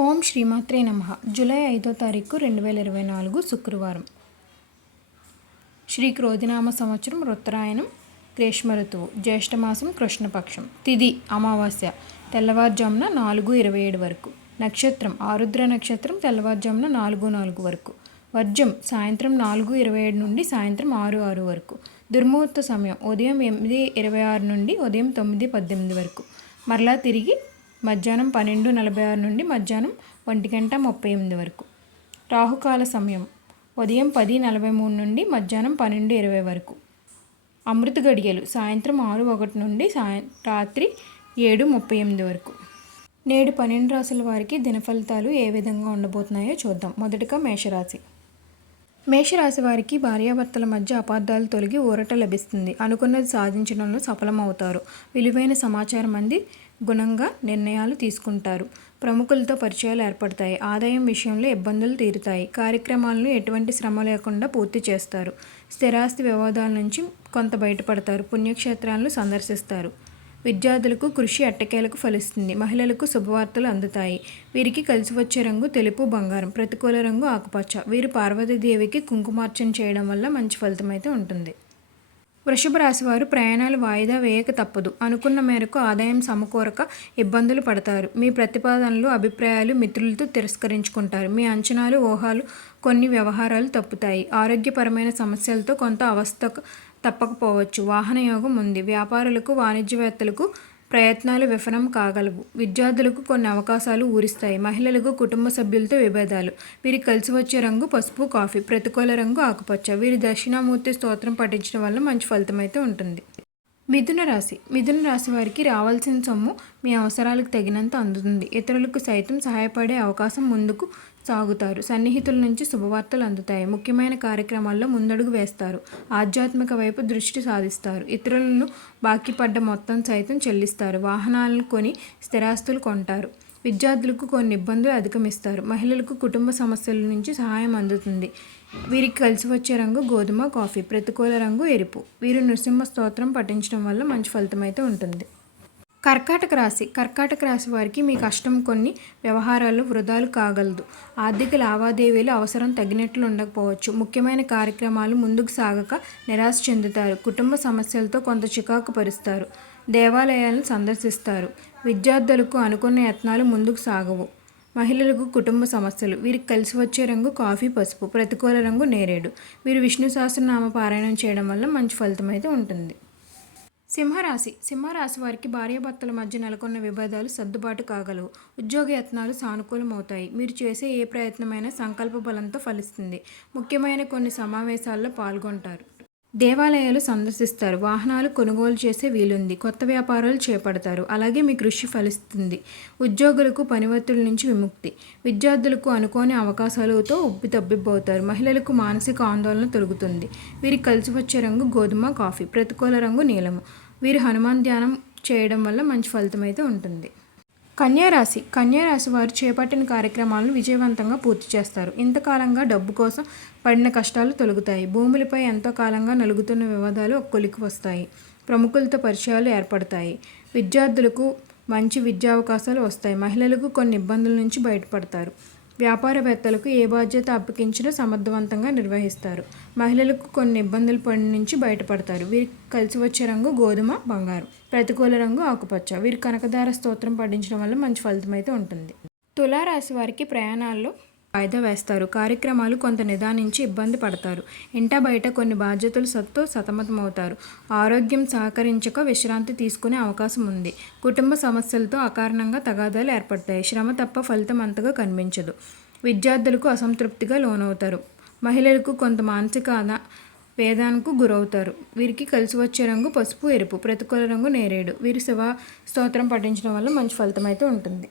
ఓం శ్రీమాత్రే నమ. జూలై ఐదో తారీఖు రెండు వేల ఇరవై నాలుగు శుక్రవారం. శ్రీ క్రోధినామ సంవత్సరం ఉత్తరాయణం గ్రీష్మ ఋతువు జ్యేష్ఠమాసం కృష్ణపక్షం తిది అమావాస్య తెల్లవారుజామున నాలుగు ఇరవై ఏడు వరకు. నక్షత్రం ఆరుద్ర నక్షత్రం తెల్లవారుజామున నాలుగు నాలుగు వరకు. వర్జం సాయంత్రం నాలుగు ఇరవై ఏడు నుండి సాయంత్రం ఆరు ఆరు వరకు. దుర్ముహూర్త సమయం ఉదయం ఎనిమిది ఇరవై ఆరు నుండి ఉదయం తొమ్మిది పద్దెనిమిది వరకు. మరలా తిరిగి మధ్యాహ్నం పన్నెండు నలభై ఆరు నుండి మధ్యాహ్నం ఒంటి గంట ముప్పై ఎనిమిది వరకు. రాహుకాల సమయం ఉదయం పది నలభై మూడు నుండి మధ్యాహ్నం పన్నెండు ఇరవై వరకు. అమృత గడియలు సాయంత్రం ఆరు ఒకటి నుండి సాయం రాత్రి ఏడు ముప్పై ఎనిమిది వరకు. నేడు పన్నెండు రాసుల వారికి దినఫలితాలు ఏ విధంగా ఉండబోతున్నాయో చూద్దాం. మొదటగా మేషరాశి. మేషరాశి వారికి భార్యాభర్తల మధ్య అపార్థాలు తొలగి ఊరట లభిస్తుంది. అనుకున్నది సాధించడంలో సఫలమవుతారు. విలువైన సమాచారం అంది గుణంగా నిర్ణయాలు తీసుకుంటారు. ప్రముఖులతో పరిచయాలు ఏర్పడతాయి. ఆదాయం విషయంలో ఇబ్బందులు తీరుతాయి. కార్యక్రమాలను ఎటువంటి శ్రమ లేకుండా పూర్తి చేస్తారు. స్థిరాస్తి వివాదాల నుంచి కొంత బయటపడతారు. పుణ్యక్షేత్రాలను సందర్శిస్తారు. విద్యార్థులకు కృషి అట్టకేలకు ఫలిస్తుంది. మహిళలకు శుభవార్తలు అందుతాయి. వీరికి కలిసి వచ్చే రంగు తెలుపు బంగారం ప్రతికూల రంగు ఆకుపచ్చ. వీరు పార్వతీదేవికి కుంకుమార్చన చేయడం వల్ల మంచి ఫలితం అయితే ఉంటుంది. వృషభ రాశి వారు ప్రయాణాలు వాయిదా వేయక తప్పదు. అనుకున్న మేరకు ఆదాయం సమకూరక ఇబ్బందులు పడతారు. మీ ప్రతిపాదనలు అభిప్రాయాలు మిత్రులతో తిరస్కరించుకుంటారు. మీ అంచనాలు ఊహాలు కొన్ని వ్యవహారాలు తప్పుతాయి. ఆరోగ్యపరమైన సమస్యలతో కొంత అవస్థ తప్పకపోవచ్చు. వాహన యోగం ఉంది. వ్యాపారులకు వాణిజ్యవేత్తలకు ప్రయత్నాలు విఫలం కాగలవు. విద్యార్థులకు కొన్ని అవకాశాలు ఊరిస్తాయి. మహిళలకు కుటుంబ సభ్యులతో విభేదాలు. వీరికి కలిసి వచ్చే రంగు పసుపు కాఫీ ప్రతికూల రంగు ఆకుపచ్చ. వీరి దక్షిణామూర్తి స్తోత్రం పఠించడం వల్ల మంచి ఫలితం అయితే ఉంటుంది. మిథున రాశి. మిథున రాశి వారికి రావాల్సిన సొమ్ము మీ అవసరాలకు తగినంత అందుతుంది. ఇతరులకు సైతం సహాయపడే అవకాశం ముందుకు సాగుతారు. సన్నిహితుల నుంచి శుభవార్తలు అందుతాయి. ముఖ్యమైన కార్యక్రమాల్లో ముందడుగు వేస్తారు. ఆధ్యాత్మిక వైపు దృష్టి సాధిస్తారు. ఇతరులను బాకీ పడ్డ మొత్తం సైతం చెల్లిస్తారు. వాహనాలను కొని స్థిరాస్తులు కొంటారు. విద్యార్థులకు కొన్ని ఇబ్బందులు అధిగమిస్తారు. మహిళలకు కుటుంబ సమస్యల నుంచి సహాయం అందుతుంది. వీరికి కలిసి వచ్చే రంగు గోధుమ కాఫీ ప్రతికూల రంగు ఎరుపు. వీరు నృసింహ స్తోత్రం పఠించడం వల్ల మంచి ఫలితం అయితే ఉంటుంది. కర్కాటక రాశి. కర్కాటక రాశి వారికి మీ కష్టం కొన్ని వ్యవహారాలు వృధాలు కాగలదు. ఆర్థిక లావాదేవీలు అవసరం తగినట్లు ఉండకపోవచ్చు. ముఖ్యమైన కార్యక్రమాలు ముందుకు సాగక నిరాశ చెందుతారు. కుటుంబ సమస్యలతో కొంత చికాకు పరుస్తారు. దేవాలయాలను సందర్శిస్తారు. విద్యార్థులకు అనుకున్న యత్నాలు ముందుకు సాగవు. మహిళలకు కుటుంబ సమస్యలు. వీరికి కలిసి వచ్చే రంగు కాఫీ పసుపు. ప్రతికూల రంగు నేరేడు. వీరు విష్ణు సహస్రనామ పారాయణం చేయడం వల్ల మంచి ఫలితం అయితే ఉంటుంది. సింహరాశి. సింహరాశి వారికి భార్యాభర్తల మధ్య నెలకొన్న విభేదాలు సర్దుబాటు కాగలవు. ఉద్యోగ యత్నాలు సానుకూలమవుతాయి. మీరు చేసే ఏ ప్రయత్నమైనా సంకల్ప బలంతో ఫలిస్తుంది. ముఖ్యమైన కొన్ని సమావేశాల్లో పాల్గొంటారు. దేవాలయాలు సందర్శిస్తారు. వాహనాలు కొనుగోలు చేసే వీలుంది. కొత్త వ్యాపారాలు చేపడతారు. అలాగే మీ కృషి ఫలిస్తుంది. ఉద్యోగులకు పనివత్తుల నుంచి విముక్తి. విద్యార్థులకు అనుకోని అవకాశాలతో ఉబ్బి తబ్బిబ్బవుతారు. మహిళలకు మానసిక ఆందోళన తొలుగుతుంది. వీరికి కలిసి వచ్చే రంగు గోధుమ కాఫీ. ప్రతికూల రంగు నీలము. వీరు హనుమాన్ ధ్యానం చేయడం వల్ల మంచి ఫలితం అయితే ఉంటుంది. కన్యారాశి. కన్యారాశి వారు చేపట్టిన కార్యక్రమాలను విజయవంతంగా పూర్తి చేస్తారు. ఇంతకాలంగా డబ్బు కోసం పడిన కష్టాలు తొలగుతాయి. భూములపై ఎంతో కాలంగా నలుగుతున్న వివాదాలు ఒక్కొలికి వస్తాయి. ప్రముఖులతో పరిచయాలు ఏర్పడతాయి. విద్యార్థులకు మంచి విద్యావకాశాలు వస్తాయి. మహిళలకు కొన్ని ఇబ్బందుల నుంచి బయటపడతారు. వ్యాపారవేత్తలకు ఏ బాధ్యత అప్పగించినా సమర్థవంతంగా నిర్వహిస్తారు. మహిళలకు కొన్ని ఇబ్బందుల పడి నుంచి బయటపడతారు. వీరికి కలిసి వచ్చే రంగు గోధుమ బంగారం. ప్రతికూల రంగు ఆకుపచ్చ. వీరు కనకదార స్తోత్రం పఠించడం వల్ల మంచి ఫలితం అయితే ఉంటుంది. తులారాశి వారికి ప్రయాణాల్లో వాయిదా వేస్తారు. కార్యక్రమాలు కొంత నిదానించి ఇబ్బంది పడతారు. ఇంట బయట కొన్ని బాధ్యతలు సత్తు సతమతమవుతారు. ఆరోగ్యం సహకరించక విశ్రాంతి తీసుకునే అవకాశం ఉంది. కుటుంబ సమస్యలతో అకారణంగా తగాదాలు ఏర్పడతాయి. శ్రమ తప్ప ఫలితం అంతగా కనిపించదు. విద్యార్థులకు అసంతృప్తిగా లోనవుతారు. మహిళలకు కొంత మానసిక వేదానికి గురవుతారు. వీరికి కలిసి వచ్చే రంగు పసుపు ఎరుపు ప్రతికూల రంగు నేరేడు. వీరి శివ స్తోత్రం పఠించడం వల్ల మంచి ఫలితం అయితే ఉంటుంది.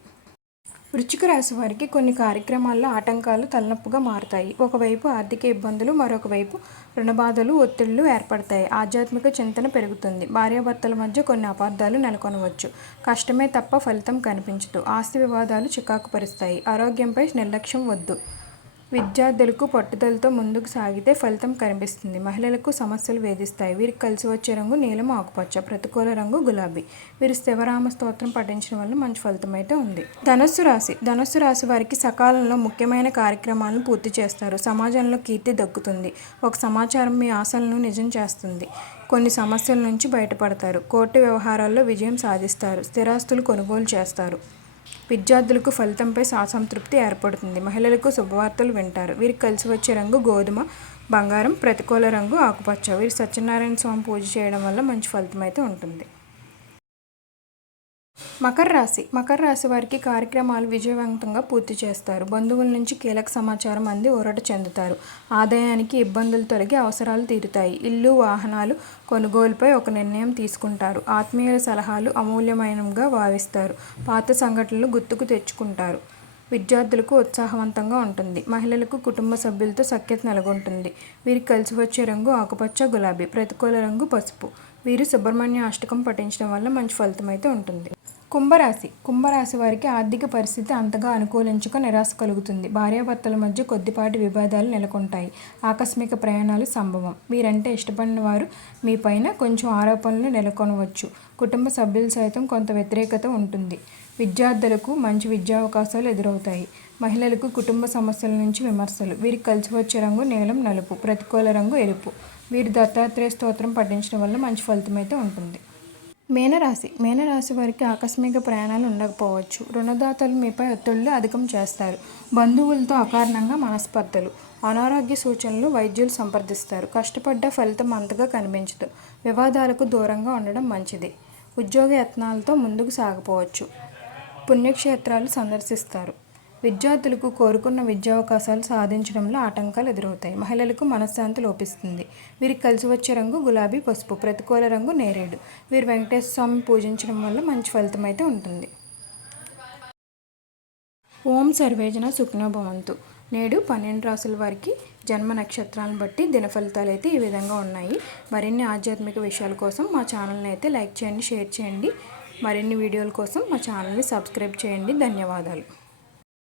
వృచ్చిక రాశి వారికి కొన్ని కార్యక్రమాల్లో ఆటంకాలు తలనొప్పుగా మారుతాయి. ఒకవైపు ఆర్థిక ఇబ్బందులు మరొక వైపు రుణబాధలు ఒత్తిళ్ళు ఏర్పడతాయి. ఆధ్యాత్మిక చింతన పెరుగుతుంది. భార్యాభర్తల మధ్య కొన్ని అపార్థాలు నెలకొనవచ్చు. కష్టమే తప్ప ఫలితం కనిపించదు. ఆస్తి వివాదాలు చికాకు పరుస్తాయి ఆరోగ్యంపై నిర్లక్ష్యం వద్దు. విద్యార్థులకు పట్టుదలతో ముందుకు సాగితే ఫలితం కనిపిస్తుంది. మహిళలకు సమస్యలు వేధిస్తాయి. వీరికి కలిసి వచ్చే రంగు నీలం ఆకుపచ్చ ప్రతికూల రంగు గులాబీ. వీరు శివరామ స్తోత్రం పఠించడం వల్ల మంచి ఫలితం అయితే ఉంది. ధనస్సు రాశి. ధనస్సు రాశి వారికి సకాలంలో ముఖ్యమైన కార్యక్రమాలను పూర్తి చేస్తారు. సమాజంలో కీర్తి దక్కుతుంది. ఒక సమాచారం మీ ఆశలను నిజం చేస్తుంది. కొన్ని సమస్యల నుంచి బయటపడతారు. కోర్టు వ్యవహారాల్లో విజయం సాధిస్తారు. స్థిరాస్తులు కొనుగోలు చేస్తారు. విద్యార్థులకు ఫలితంపై అసంతృప్తి ఏర్పడుతుంది. మహిళలకు శుభవార్తలు వింటారు. వీరికి కలిసి వచ్చే రంగు గోధుమ బంగారం ప్రతికూల రంగు ఆకుపచ్చ. వీరు సత్యనారాయణ స్వామి పూజ చేయడం వల్ల మంచి ఫలితం అయితే ఉంటుంది. మకర రాశి. మకర రాశి వారికి కార్యక్రమాలు విజయవంతంగా పూర్తి చేస్తారు. బంధువుల నుంచి కీలక సమాచారం అంది ఊరట చెందుతారు. ఆదాయానికి ఇబ్బందులు తొలగి అవసరాలు తీరుతాయి. ఇల్లు వాహనాలు కొనుగోలుపై ఒక నిర్ణయం తీసుకుంటారు. ఆత్మీయుల సలహాలు అమూల్యమైనవిగా భావిస్తారు. పాత సంఘటనలు గుర్తుకు తెచ్చుకుంటారు. విద్యార్థులకు ఉత్సాహవంతంగా ఉంటుంది. మహిళలకు కుటుంబ సభ్యులతో సఖ్యత నెలకొంటుంది. వీరికి కలిసి వచ్చే రంగు ఆకుపచ్చ గులాబీ ప్రతికూల రంగు పసుపు. వీరు సుబ్రహ్మణ్య అష్టకం పఠించడం వల్ల మంచి ఫలితం అయితే ఉంటుంది. కుంభరాశి. కుంభరాశి వారికి ఆర్థిక పరిస్థితి అంతగా అనుకూలించక నిరాశ కలుగుతుంది. భార్యాభర్తల మధ్య కొద్దిపాటి విభేదాలు నెలకొంటాయి. ఆకస్మిక ప్రయాణాలు సంభవం. మీరంటే ఇష్టపడిన వారు మీ పైన కొంచెం ఆరోపణలు నెలకొనవచ్చు. కుటుంబ సభ్యులు సైతం కొంత వ్యతిరేకత ఉంటుంది. విద్యార్థులకు మంచి విద్యా అవకాశాలు ఎదురవుతాయి. మహిళలకు కుటుంబ సమస్యల నుంచి విమర్శలు. వీరికి కలిసి వచ్చే రంగు నీలం నలుపు ప్రతికూల రంగు ఎరుపు. వీరు దత్తాత్రేయ స్తోత్రం పఠించడం వల్ల మంచి ఫలితం అయితే ఉంటుంది. మేనరాశి. మేనరాశి వారికి ఆకస్మిక ప్రయాణాలు ఉండకపోవచ్చు. రుణదాతలు మీపై ఒత్తిళ్ళు అధికం చేస్తారు. బంధువులతో అకారణంగా మనస్పర్ధలు. అనారోగ్య సూచనలు వైద్యులు సంప్రదిస్తారు. కష్టపడ్డ ఫలితం అంతగా కనిపించదు. వివాదాలకు దూరంగా ఉండడం మంచిది. ఉద్యోగ యత్నాలతో ముందుకు సాగపోవచ్చు. పుణ్యక్షేత్రాలు సందర్శిస్తారు. విద్యార్థులకు కోరుకున్న విద్యావకాశాలు సాధించడంలో ఆటంకాలు ఎదురవుతాయి. మహిళలకు మనశ్శాంతి లోపిస్తుంది. వీరికి కలిసి వచ్చే రంగు గులాబీ పసుపు ప్రతికూల రంగు నేరేడు. వీరు వెంకటేశ్వర స్వామి పూజించడం వల్ల మంచి ఫలితం అయితే ఉంటుంది. ఓం సర్వేజన సుఖ్నభవంతు నేడు పన్నెండు రాసుల వారికి జన్మ నక్షత్రాలను బట్టి దిన ఫలితాలు అయితే ఈ విధంగా ఉన్నాయి. మరిన్ని ఆధ్యాత్మిక విషయాల కోసం మా ఛానల్ని అయితే లైక్ చేయండి షేర్ చేయండి. మరిన్ని వీడియోల కోసం మా ఛానల్ని సబ్స్క్రైబ్ చేయండి. ధన్యవాదాలు.